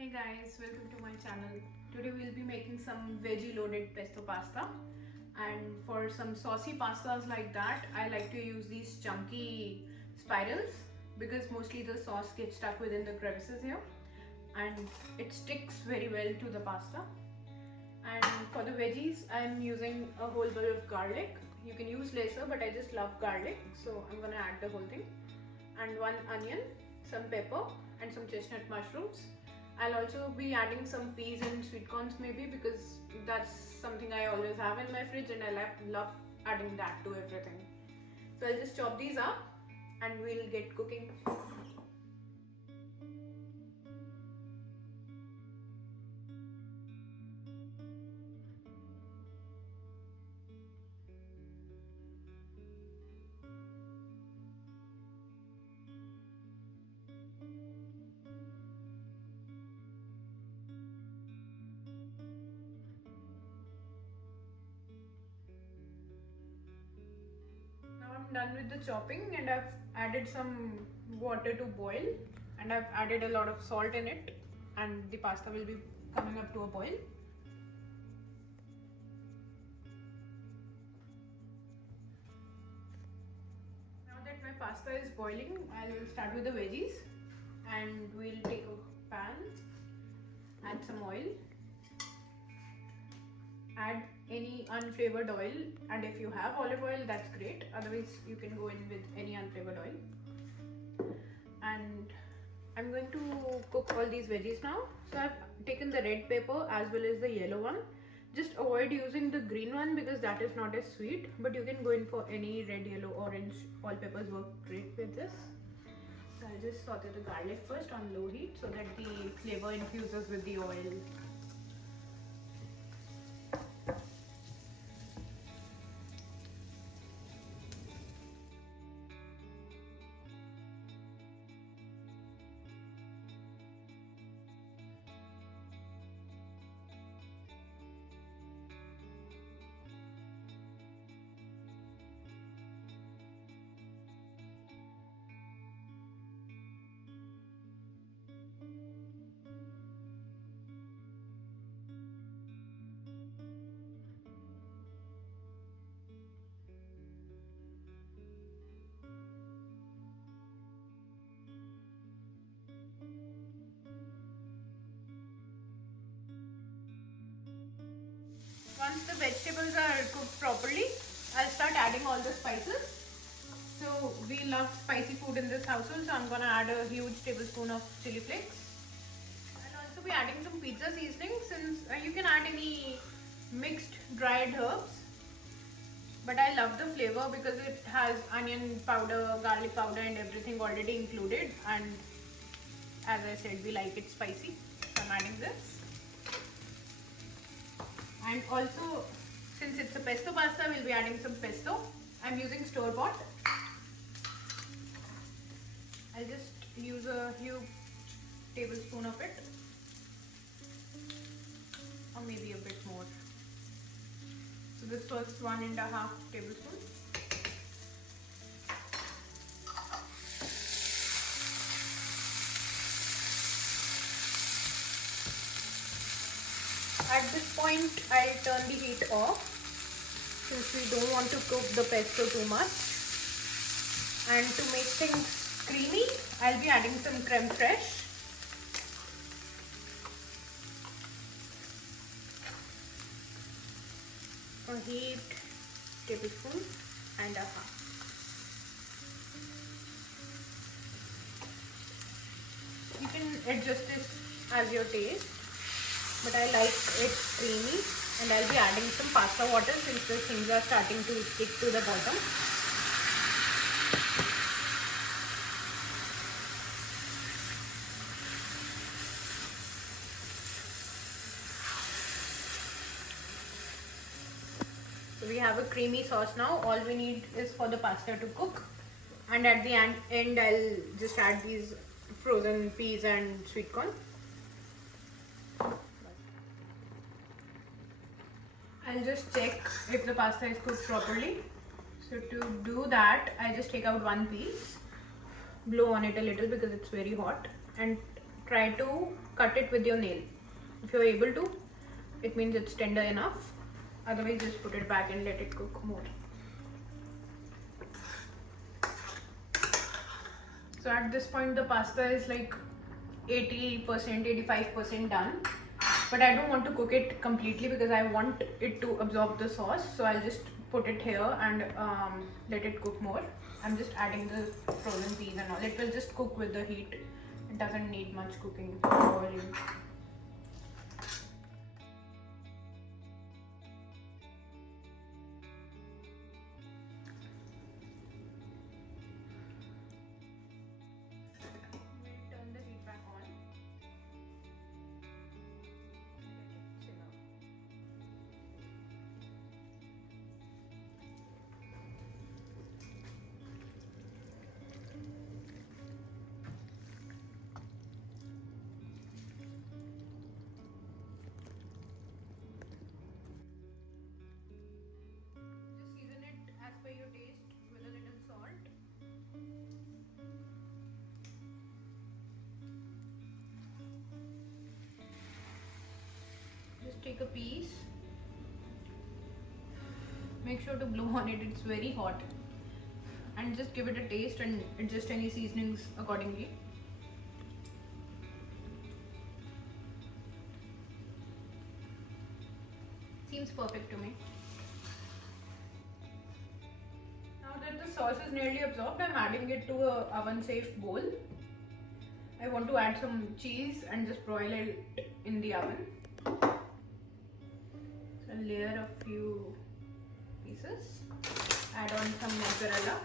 Hey guys, welcome to my channel. Today we'll be making some veggie loaded pesto pasta, and for some saucy pastas like that I like to use these chunky spirals because mostly the sauce gets stuck within the crevices here and it sticks very well to the pasta. And for the veggies I'm using a whole bowl of garlic. You can use lesser but I just love garlic, so I'm gonna add the whole thing, and one onion, some pepper and some chestnut mushrooms. I'll also be adding some peas and sweet corns maybe because that's something I always have in my fridge and I love adding that to everything. So I'll just chop these up and we'll get cooking. I'm done with the chopping and I've added some water to boil, and I've added a lot of salt in it, and the pasta will be coming up to a boil. Now that my pasta is boiling, I'll start with the veggies, and we'll take a pan, add some oil, add any unflavored oil, and if you have olive oil that's great, otherwise you can go in with any unflavored oil. And I'm going to cook all these veggies now. So I've taken the red pepper as well as the yellow one. Just avoid using the green one because that is not as sweet, but you can go in for any red, yellow, orange. All peppers work great with this. So I'll just saute the garlic first on low heat so that the flavor infuses with the oil. Once the vegetables are cooked properly, I'll start adding all the spices. So we love spicy food in this household, so I'm gonna add a huge tablespoon of chili flakes. I'll also be adding some pizza seasoning, since you can add any mixed dried herbs. But I love the flavor because it has onion powder, garlic powder and everything already included, and as I said, we like it spicy. So I'm adding this. And also, since it's a pesto pasta, we'll be adding some pesto. I'm using store-bought. I'll just use a huge tablespoon of it, or maybe a bit more. So this was 1.5 tablespoons. At this point, I'll turn the heat off since we don't want to cook the pesto too much. And to make things creamy, I'll be adding some creme fraiche. A heaped tablespoon and a half. You can adjust this as your taste, but I like it creamy, and I'll be adding some pasta water since the things are starting to stick to the bottom. So we have a creamy sauce now. All we need is for the pasta to cook, and at the end I'll just add these frozen peas and sweet corn. I'll just check if the pasta is cooked properly. So to do that, I just take out one piece, blow on it a little because it's very hot, and try to cut it with your nail. If you're able to, it means it's tender enough. Otherwise, just put it back and let it cook more. So at this point, the pasta is like 80%, 85% done. But I don't want to cook it completely because I want it to absorb the sauce. So I'll just put it here and let it cook more. I'm just adding the frozen peas and all. It will just cook with the heat. It doesn't need much cooking or boiling. Turn the heat back on. Simmer. As per your taste with a little salt. Just take a piece. Make sure to blow on it, it's very hot. And just give it a taste and adjust any seasonings accordingly. Seems perfect to me. The sauce is nearly absorbed. I'm adding it to a oven safe bowl. I want to add some cheese and just broil it in the oven. So layer a few pieces. Add on some mozzarella.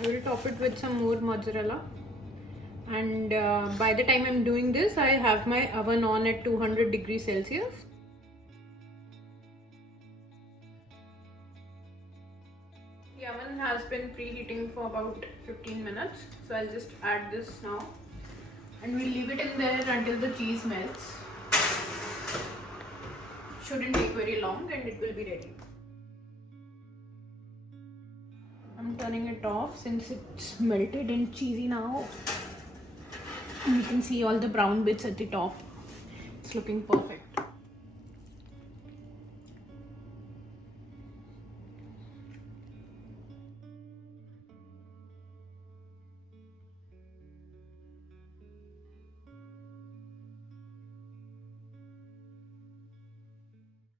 I will top it with some more mozzarella, and by the time I'm doing this, I have my oven on at 200 degrees Celsius. The oven has been preheating for about 15 minutes, so I'll just add this now and we'll leave it in there until the cheese melts. Shouldn't take very long and it will be ready. I'm turning it off since it's melted and cheesy now. You can see all the brown bits at the top. It's looking perfect.